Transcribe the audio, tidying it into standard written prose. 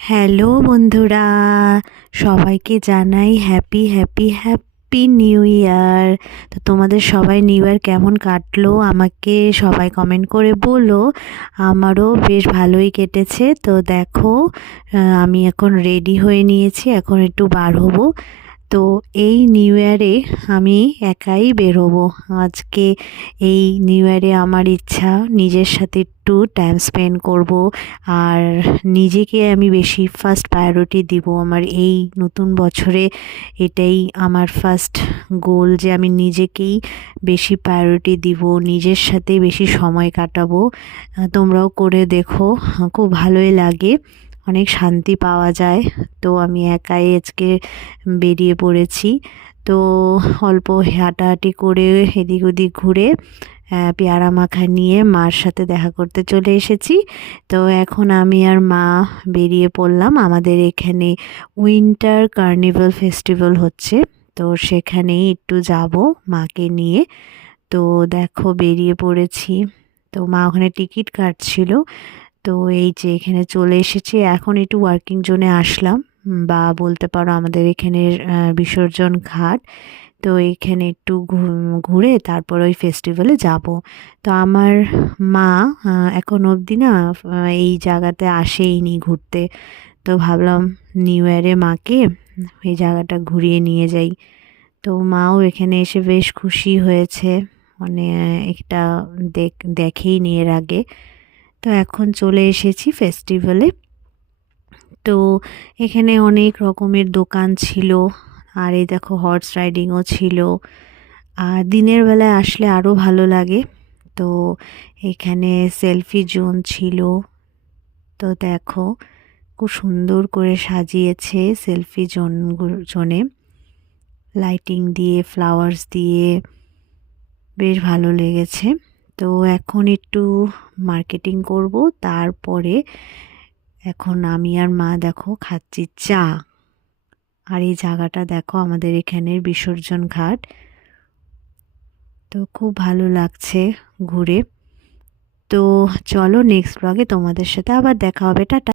Hello বন্ধুরা, সবাইকে জানাই happy happy happy new year. তো তোমাদের সবাই নিউ ইয়ার কেমন কাটলো আমাকে সবাই কমেন্ট করে বলো। আমারও বেশ ভালোই কেটেছে। তো দেখো, আমি এখন রেডি হয়ে নিয়েছি, এখন একটু বার হবো। তো এই নিউ ইয়ারে আমি একাই বের হবো আজকে। এই নিউ ইয়ারে আমার ইচ্ছা নিজের সাথে একটু টাইম স্পেন্ড করব, আর নিজেকে আমি বেশি ফার্স্ট প্রায়োরিটি দিব। আমার এই নতুন বছরে এটাই আমার ফার্স্ট গোল যে আমি নিজেকেই বেশি প্রায়োরিটি দিব, নিজের সাথে বেশি সময় কাটাবো। তোমরাও করে দেখো, খুব ভালোই লাগে, অনেক শান্তি পাওয়া যায়। তো আমি একাই আজকে বেরিয়ে পড়েছি। তো অল্প হাঁটাহাঁটি করে এদিক ওদিক ঘুরে পেয়ারা মাখা নিয়ে মার সাথে দেখা করতে চলে এসেছি। তো এখন আমি আর মা বেরিয়ে পড়লাম। আমাদের এখানে উইন্টার কার্নিভাল ফেস্টিভ্যাল হচ্ছে, তো সেখানেই একটু যাব মাকে নিয়ে। তো দেখো বেরিয়ে পড়েছি। তো মা ওখানে টিকিট কাটছিল। তো এই যে এখানে চলে এসেছি, এখন একটু ওয়ার্কিং জোনে আসলাম, বা বলতে পারো আমাদের এখানের বিসর্জন ঘাট। তো এখানে একটু ঘুরে তারপর ওই ফেস্টিভ্যালে যাব। তো আমার মা এখন অবধি না এই জায়গাতে আসেইনি ঘুরতে। তো ভাবলাম নিউ ইয়ারে মাকে এই জায়গাটা ঘুরিয়ে নিয়ে যাই। তো মাও এখানে এসে বেশ খুশি হয়েছে, মানে একটা দেখেইনি এর আগে। তো এখন চলে এসেছি ফেস্টিভ্যালে। তো এখানে অনেক রকমের দোকান ছিল, আর এই দেখো হর্স রাইডিংও ছিল। আর দিনের বেলায় আসলে আরও ভালো লাগে। তো এখানে সেলফি জোন ছিল। তো দেখো খুব সুন্দর করে সাজিয়েছে সেলফি জোনে, লাইটিং দিয়ে ফ্লাওয়ার্স দিয়ে, বেশ ভালো লেগেছে। তো এখন একটু মার্কেটিং করব, তারপরে এখন আমি আর মা দেখো খাচ্ছি চা। আর এই জায়গাটা দেখো আমাদের এখানের বিসর্জন ঘাট। তো খুব ভালো লাগছে ঘুরে। তো চলো নেক্সট ব্লগে তোমাদের সাথে আবার দেখা হবে। টাটা।